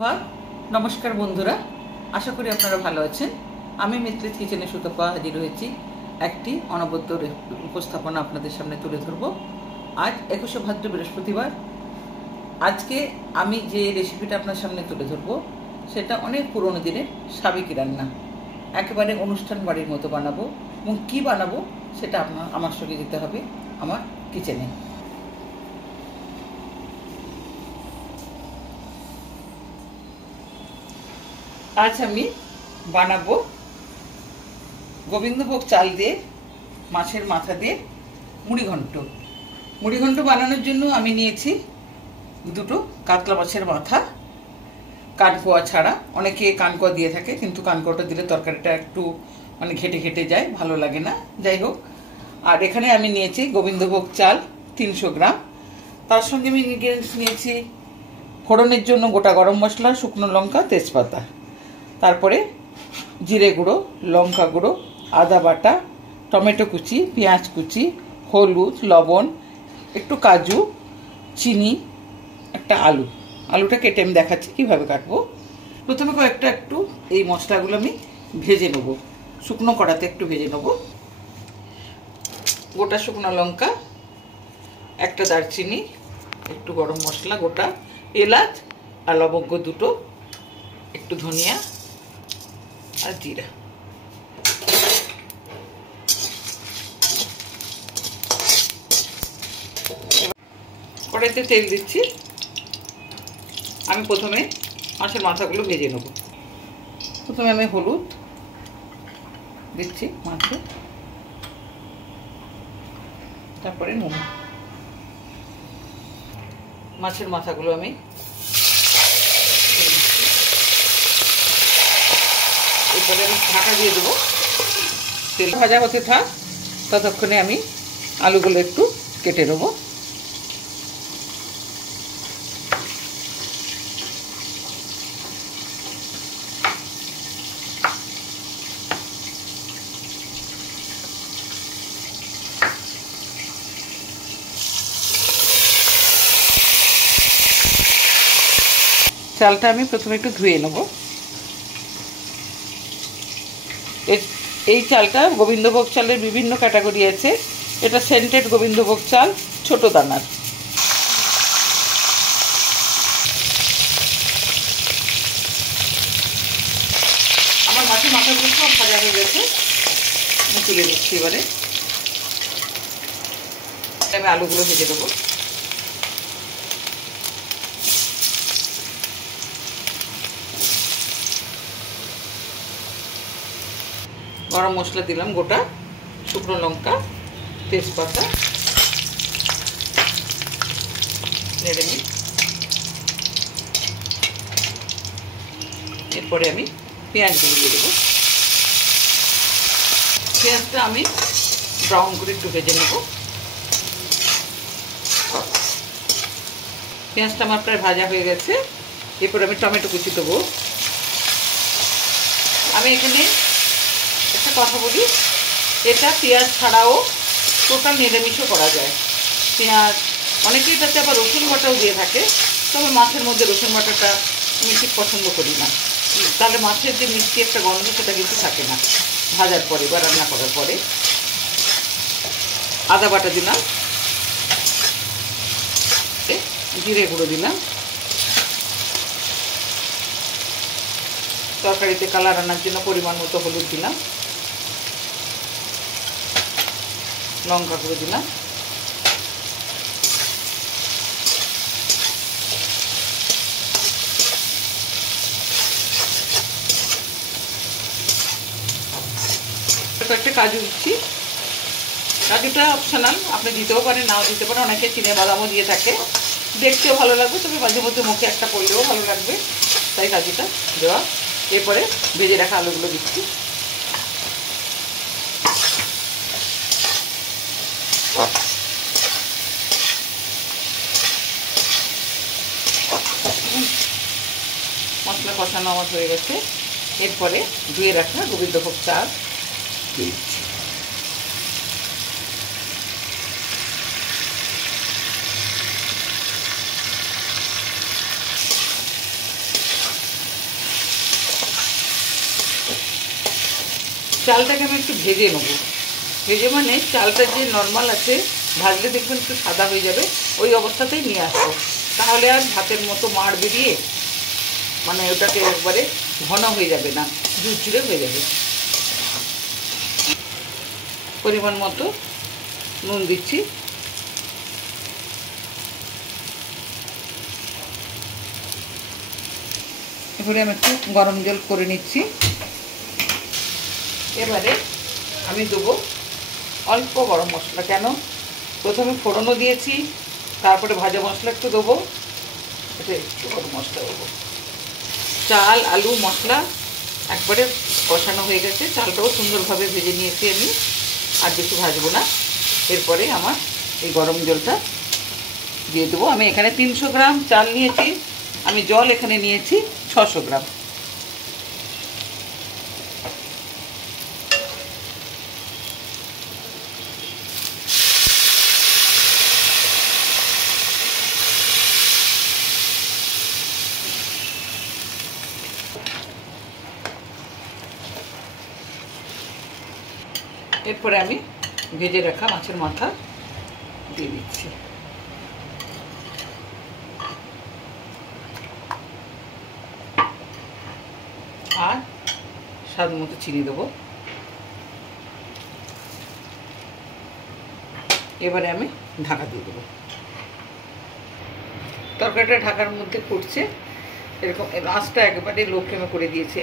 সুপ্রভাত, নমস্কার বন্ধুরা। আশা করি আপনারা ভালো আছেন। আমি মিত্রিস কিচেনে সুতপা হাজির হয়েছি একটি অনবদ্য উপস্থাপনা আপনাদের সামনে তুলে ধরব। আজ 21শে ভাদ্র বৃহস্পতিবার। আজকে আমি যে রেসিপিটা আপনার সামনে তুলে ধরব সেটা অনেক পুরনো দিনের সাবেকি রান্না, একেবারে অনুষ্ঠান বাড়ির মতো বানাবো। এবং কী বানাবো সেটা আমার সঙ্গে যেতে হবে আমার কিচেনে। আজ আমি বানাবো গোবিন্দভোগ চাল দিয়ে মাছের মাথা দিয়ে মুড়িঘণ্ট। মুড়িঘণ্ট বানানোর জন্য আমি নিয়েছি দুটো কাতলা মাছের মাথা, কানকোয়া ছাড়া। অনেকে কানকোয়া দিয়ে থাকে, কিন্তু কানকোয়াটা দিলে তরকারিটা একটু ঘেটে ঘেটে যায়, ভালো লাগে না। যাই হোক, আর এখানে আমি নিয়েছি গোবিন্দভোগ চাল 300 গ্রাম। তার সঙ্গে আমি ইনগ্রিডিয়েন্টস নিয়েছি ফোড়নের জন্য গোটা গরম মশলা, শুকনো লঙ্কা, তেজপাতা, তারপরে জিরে গুঁড়ো, লঙ্কা গুঁড়ো, আদা বাটা, টমেটো কুচি, পেঁয়াজ কুচি, হলুদ, লবণ, একটু কাজু, চিনি, একটা আলুটা কেটে আমি দেখাচ্ছি কীভাবে কাটবো। প্রথমে একটু এই মশলাগুলো আমি ভেজে নেব, শুকনো কড়াতে একটু ভেজে নেব। গোটা শুকনো লঙ্কা, একটা দারচিনি, একটু গরম মশলা, গোটা এলাচ আর লবঙ্গ দুটো, একটু ধনিয়া আর জিরা। কড়াইতে তেল দিচ্ছি। আমি প্রথমে মাছের মাথাগুলো ভেজে নেব। প্রথমে আমি হলুদ দিচ্ছি মাছে, তারপরে নুন। মাছের মাথাগুলো আমি এরপরে আমি ঢাকা দিয়ে দেবো। তেল ভাজা হতে থাক, ততক্ষণে আমি আলুগুলো একটু কেটে নেবো। চালটা আমি প্রথমে একটু ধুয়ে নেব। এই চালটা গোবিন্দভোগ চালের বিভিন্ন ক্যাটাগরি আছে। এটা সেন্টেড গোবিন্দভোগ চাল, ছোট দানার। আমার মাছের মাথাগুলো সব ভাজা হয়ে গেছে, আমি তুলে নিচ্ছি। এবারে আমি আলুগুলো ভেজে দেবো। গরম মশলা দিলাম, গোটা শুকনো লঙ্কা, তেজপাতা, নেড়ে নিই। এরপরে আমি পেঁয়াজগুলো দিয়ে দেবো। পেঁয়াজটা আমি ব্রাউন করে একটু ভেজে নেব। পেঁয়াজটা আমার প্রায় ভাজা হয়ে গেছে। এরপরে আমি টমেটো কুচি দেবো। আমি এখানে একটা কথা বলি, এটা পেঁয়াজ ছাড়াও টোটাল নিরামিষও করা যায়। পেঁয়াজ অনেকেই তাতে আবার রসুন বাটাও দিয়ে থাকে, তবে মাছের মধ্যে রসুন বাটাটা আমি ঠিক পছন্দ করি না। তাহলে মাছের যে মিষ্টি একটা গন্ধ সেটা কিন্তু থাকে না ভাজার পরে বা রান্না করার পরে। আদা বাটা দিলাম, জিরে গুঁড়ো দিলাম, তরকারিতে কালার আনার জন্য পরিমাণ মতো হলুদ দিলাম, লঙ্কা গুঁড়ো দিলাম, একটা কাজু দিচ্ছি। কাজুটা অপশনাল, আপনি দিতেও পারেন, নাও দিতে পারেন। অনেকে চিনে বাদামও দিয়ে থাকে, দেখতেও ভালো লাগবে, তবে মাঝে মধ্যে মুখে একটা পড়লেও ভালো লাগবে, তাই কাজুটা দেওয়া। এরপরে ভেজে রাখা আলুগুলো দিচ্ছি। মশলা কষানো আমার হয়ে গেছে। এরপরে ধুয়ে রাখা গোবিন্দভোগ চাল দিচ্ছি। চালটাকে আমি একটু ভেজে নেব। ভেজে মানে চালটা যে নর্মাল আছে, ভাজলে দেখবেন একটু সাদা হয়ে যাবে, ওই অবস্থাতেই নিয়ে আসবো। তাহলে আর ভাতের মতো মাড় বেরিয়ে মানে ওটাকে একবারে ঘন হয়ে যাবে না, ঝুরঝুরে হয়ে যাবে। পরিমাণ মতো নুন দিচ্ছি। এবারে আমি একটু গরম জল করে নিচ্ছি। এবারে আমি দেবো অল্প গরম মশলা। কেন, প্রথমে ফোড়নও দিয়েছি, তারপরে ভাজা মশলা একটু দেবো, এটা একটু গরম মশলা দেবো। চাল আলু মশলা একবারে কষানো হয়ে গেছে, চালটাও সুন্দরভাবে ভেজে নিয়েছি আমি, আর বেশি ভাজবো না। এরপরে আমার এই গরম জলটা দিয়ে দেবো। আমি এখানে 300 গ্রাম চাল নিয়েছি, আমি জল এখানে নিয়েছি 600 গ্রাম। এরপরে আমি ভেজে রাখা মাছের মাথা দিয়ে দিচ্ছি। আর স্বাদ মতো চিনি দেবো। এবারে আমি ঢাকা দিয়ে দেবো। তরকারিটা ঢাকার মধ্যে ফুটছে, এরকম আঁচটা একেবারে লো ফ্লেমে করে দিয়েছি।